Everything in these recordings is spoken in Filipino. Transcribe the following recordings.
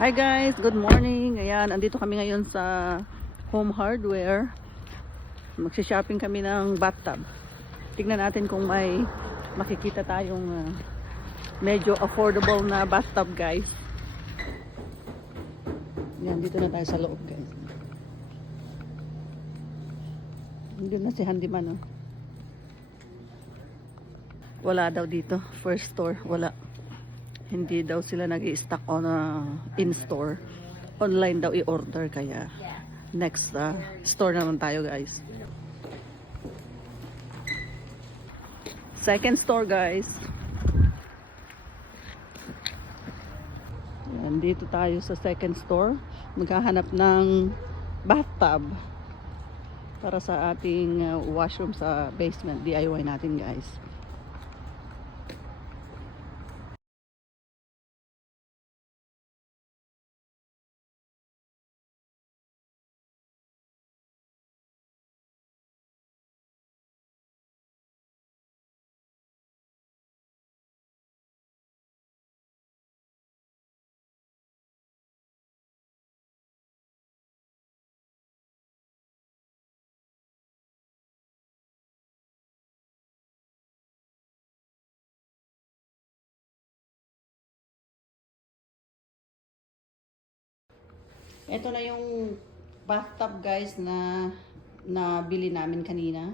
Hi guys, good morning. Ayan, andito kami ngayon sa Home Hardware. Magsha-shopping kami ng bathtub. Tingnan natin kung may makikita tayong medyo affordable na bathtub, guys. Ayan, dito na tayo sa loob, guys. Hindi na si Handyman, oh. Wala daw dito, first store, wala. Hindi daw sila nag-i-stock on in-store. Online daw i-order, kaya next store naman tayo, guys. Second store, guys. Yan, dito tayo sa second store. Maghahanap ng bathtub para sa ating washroom sa basement. DIY natin, guys. Ito na yung bathtub, guys, na nabili namin kanina.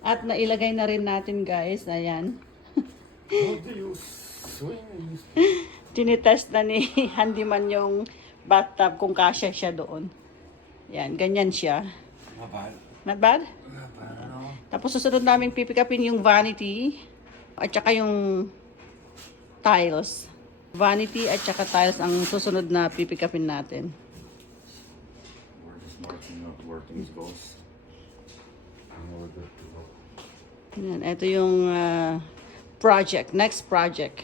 At nailagay na rin natin, guys. Ayan. How do you swing? Tinitest na ni Handyman yung bathtub kung kasya siya doon. Yan, ganyan siya. Not bad. Not bad? Not bad at all. Tapos susunod namin pipikapin yung vanity at saka yung tiles. Vanity at saka tiles ang susunod na pipikapin natin. We're just marking up where things goes. And we're good to go. Yan, ito yung project, next project.